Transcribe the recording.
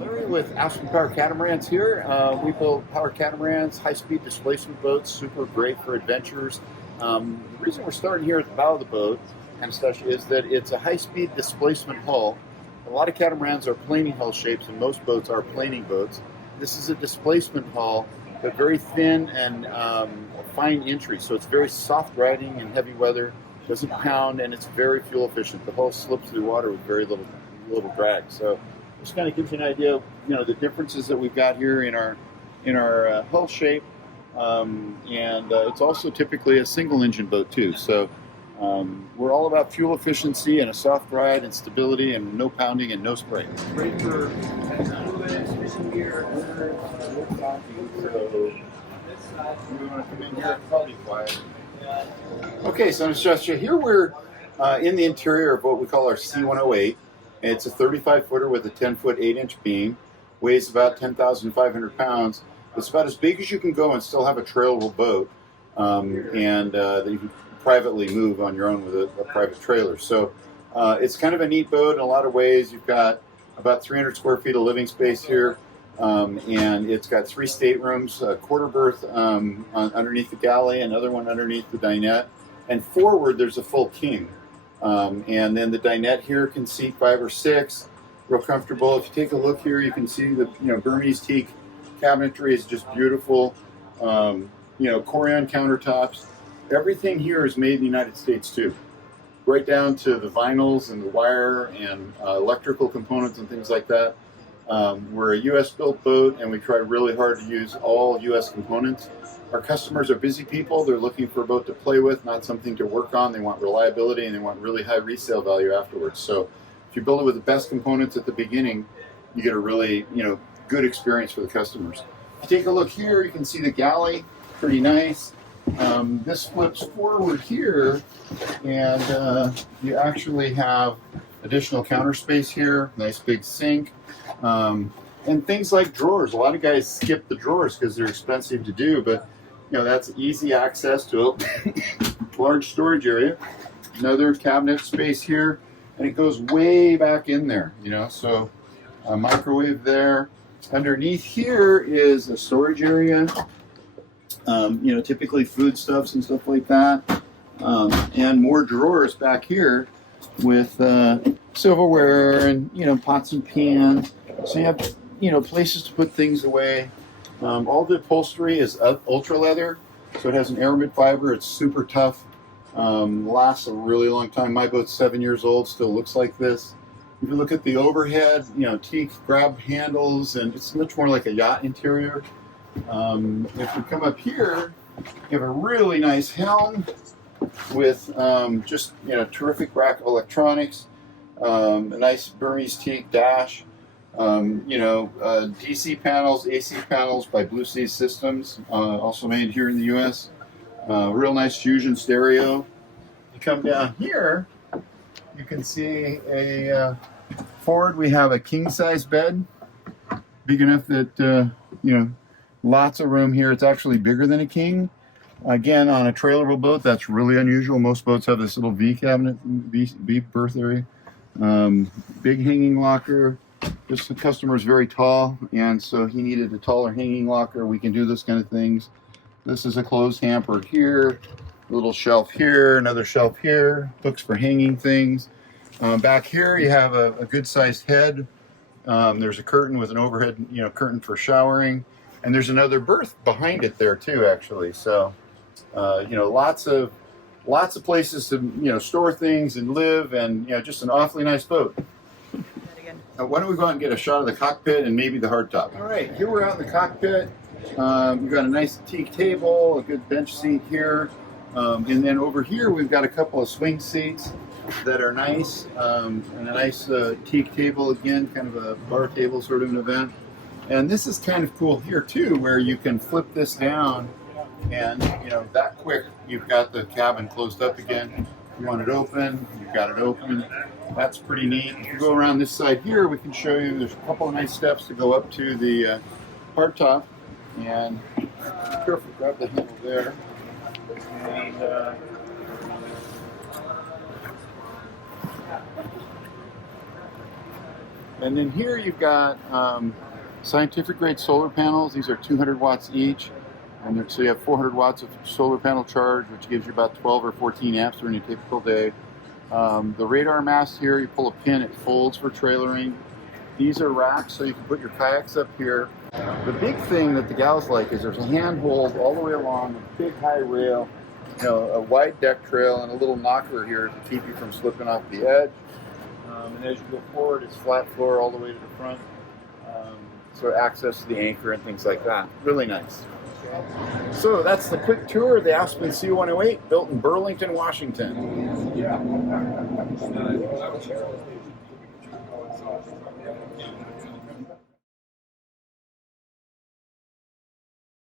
Larry with Aspen Power Catamarans here. We build power catamarans, high-speed displacement boats, super great for adventures. The reason we're starting here at the bow of the boat and such is that it's a high-speed displacement hull. A lot of catamarans are planing hull shapes, and most boats are planing boats. This is a displacement hull, but very thin and fine entry, so it's very soft riding in heavy weather, doesn't pound, and it's very fuel efficient. The hull slips through water with very little drag. So this kind of gives you an idea of the differences that we've got here in our hull shape, and it's also typically a single engine boat too. So we're all about fuel efficiency and a soft ride and stability and no pounding and no spray. Great for fishing gear. So you want to come in here and probably quiet. Okay, so here we're in the interior of what we call our C108. It's a 35-footer with a 10-foot 8-inch beam, weighs about 10,500 pounds. It's about as big as you can go and still have a trailable boat, and that you can privately move on your own with a private trailer. So it's kind of a neat boat in a lot of ways. You've got about 300 square feet of living space here, and it's got 3 staterooms, a quarter berth underneath the galley, another one underneath the dinette, and forward there's a full king. And then the dinette here can seat 5 or 6, real comfortable. If you take a look here, you can see the Burmese teak cabinetry is just beautiful. Corian countertops. Everything here is made in the United States too, right down to the vinyls and the wire and electrical components and things like that. We're a U.S. built boat, and we try really hard to use all U.S. components. Our customers are busy people. They're looking for a boat to play with, not something to work on. They want reliability, and they want really high resale value afterwards. So if you build it with the best components at the beginning, you get a really good experience for the customers. If you take a look here, you can see the galley, pretty nice. This flips forward here, and you actually have additional counter space here, nice big sink. And things like drawers. A lot of guys skip the drawers because they're expensive to do, but that's easy access to a large storage area. Another cabinet space here, and it goes way back in there, so a microwave there. Underneath here is a storage area, typically foodstuffs and stuff like that, and more drawers back here with silverware and pots and pans. So you have places to put things away. All the upholstery is ultra leather, so it has an aramid fiber. It's super tough, lasts a really long time. My boat's 7 years old, still looks like this. If you look at the overhead, teak grab handles, and it's much more like a yacht interior. If we come up here, you have a really nice helm with just terrific rack of electronics, a nice Burmese teak dash. DC panels, AC panels by Blue Sea Systems, also made here in the U.S. Real nice fusion stereo. You come down here, you can see forward we have a king-size bed, big enough that lots of room here. It's actually bigger than a king. Again, on a trailerable boat, that's really unusual. Most boats have this little V cabinet, V berth area. Big hanging locker. This customer is very tall, and so he needed a taller hanging locker. We can do this kind of things. This is a closed hamper here, a little shelf here, another shelf here, hooks for hanging things. Back here you have a good-sized head. There's a curtain with an overhead, curtain for showering, and there's another berth behind it there too, actually. So, lots of places to store things and live, and just an awfully nice boat. Why don't we go out and get a shot of the cockpit and maybe the hardtop? All right, here we're out in the cockpit. We've got a nice teak table, a good bench seat here, and then over here we've got a couple of swing seats that are nice, and a nice teak table again, kind of a bar table sort of an event. And this is kind of cool here too, where you can flip this down, and that quick you've got the cabin closed up again. If you want it open, you've got it open. That's pretty neat. If you go around this side here, we can show you there's a couple of nice steps to go up to the hardtop. And be careful, grab the handle there. And And then here you've got scientific grade solar panels. These are 200 watts each. And so you have 400 watts of solar panel charge, which gives you about 12 or 14 amps during a typical day. The radar mast here, you pull a pin, it folds for trailering. These are racks, so you can put your kayaks up here. The big thing that the gals like is there's a handhold all the way along, a big high rail, you know, a wide deck trail, and a little knocker here to keep you from slipping off the edge. And as you go forward, it's flat floor all the way to the front. So access to the anchor and things like that. Really nice. So that's the quick tour of the Aspen C108, built in Burlington, Washington.